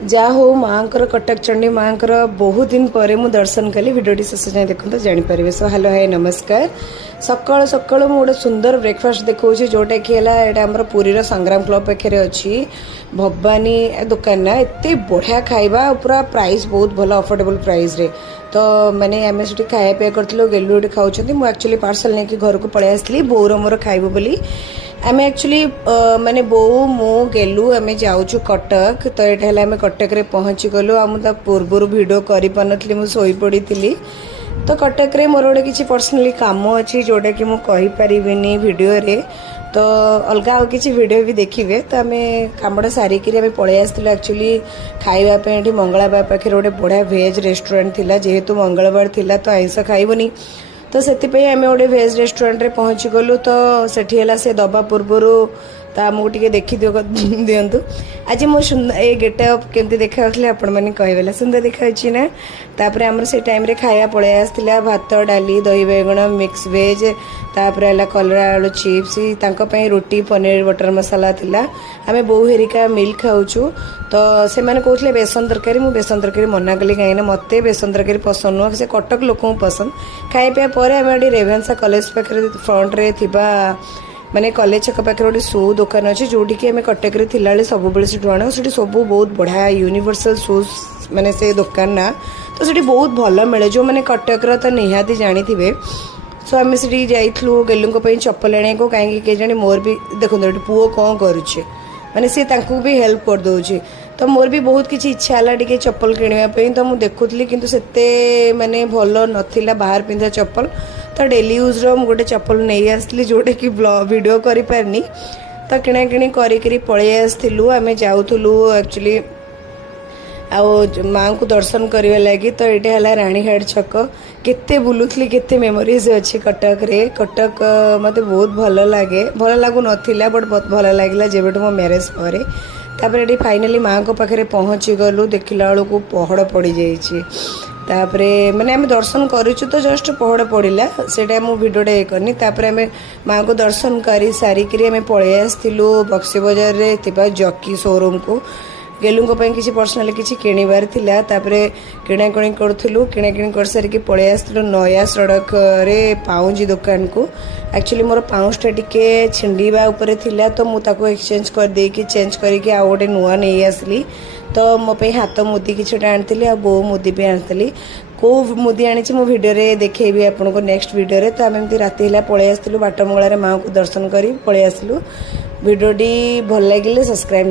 जा हो माँ कटक चंडी माँ बहुत दिन पर मु दर्शन कली भिडियोटी शेष जाए देखते जानीपर। सो हेलो हाय नमस्कार। सकाल सकाल मुझे गोटे सुंदर ब्रेकफास्ट देखा जोटा कि है आम पुरीर संग्राम क्लब पाखे अच्छी भवानी दुकान ना एत बढ़िया खाଇବା पूरा प्राइस बहुत भल अफोर्डेबल प्राइस रे। तो मैंने आम से खाया करूँ गेलु ये खाऊँ मुझे एक्चुअली पार्सल नहीं घर को पलि आसती बोर मोर खाइबू बोली आम एक्चुअली माने बो मु गेलु आम जाऊँ कटक। तो ये आम कटक रे पहुँची गलु आ पूर्व भिडियो कर पारी मुझे पड़ी थी। तो कटक रे मोर गोटे किसी पर्सनाली काम अच्छी जोटा कि मुझे पारिनी भिडियो रे। तो अलग आउ किसी वीडियो भी देखिए। तो आम कामटा सारिकी आम पलि आसलु एक्चुअली खावाई मंगलवार पाखे गोटे बढ़िया भेज रेस्टोरेंट थिला जेहेतु मंगलवार थिला तो आइंस खाइबनी। तो से आम गोटे भेज रेस्टोरेंट रे पहुँची गलु। तो से दबा पूर्वर तो आमको टे देखी दिंतु आज मो ये गेटअप केमती देखा आपण मैंने कहला सुंदर देखा ना। तापर आमर से टाइम रे खाया पलि आसला भात डाली दही बैगण मिक्स वेज तापर है कलरा आलू चिप्स तांको रोटी पनीर बटर मसाला थिला। आमे बो हेरिका मिल खाऊचु। तो से माने कहते बेसन तरकारी मु बेसन तरकारी मना कली कहीं मत बेसन तरकारी पसंद नुह से कटक लोक पसंद खाई पीया पर आम रेभेन्सा कॉलेज पाखे फ्रंट रे थिबा माने कॉलेज छक पाखे गोटे शू दुकान अच्छे जोटी कि आम कटक रे थिला सब बेले से आणु से सब बहुत बढ़िया यूनिवर्सल शूज माने से दुकान ना। तो से बहुत भल मिले जो मैंने कटक तो निहाती जानी थे। सो आम से जाइलु गेलुं चप्पल आने को कहीं के जाने मोर भी देखो पुओ कौन करुचे माने सी तांकू भी हेल्प कर दौचे। तो मोर भी बहुत किसी इच्छा है टे चप्पल किणवाई। तो मुझे देखुली किंतु सेते माने भल नथिला बाहर पिंधा चप्पल। तो डेली यूज रो गोटे चप्पल नहीं आसली जोटे कि वीडियो करि पारनी। तो किणा किणी करी पलि आसलु आम जाऊलु एक्चुअली आउ माँ को दर्शन करने लगी। तो ये है रानीहाट छक केते बुलूली केते मेमोरीज अच्छी कटक रे। कटक मते बहुत भल लगे भल लगू नथिला बट बहुत भल लगे जब मो मैरेज पर। तापर ये फाइनाली माँ को पाखे पहुँची गलु देखला बेलू पहड़ पड़ जाइए। तापर मैंने आम दर्शन करूँ तो जस्ट पहड़ पड़ा से भिडियोटा ये करनी। तापर आम माँ को दर्शन कर सारिकी आम पलि आसलु बक्सी बजार रे थिबा जकी शोरूम को गेलुं किसी पर्सनाली किसी किणवार थिला। तापरे किणाकिणी करूँ किणाकिणी कर सारिकी पलि आसलु नया सड़क रे पाउंजी दुकान को। एक्चुअली मोर पाउंजटा टिके छिंडीबा उपरे थिला तो मु ताको एक्सचेंज कर देकी चेंज करके आ गोटे नुआ नहीं आसली। तो मो पे हाथ मुदी किछटा आनी आ बो मुदी भी आनी को मुदी आनी मो भिडियो रे देखेबी आपन को नेक्स्ट भिडियो रे। तो आम एमती राति होला पलि आसलु बाटमंगला रे माँ को दर्शन करी पलि आसलु। भिडियोटी भल लगिले सब्सक्राइब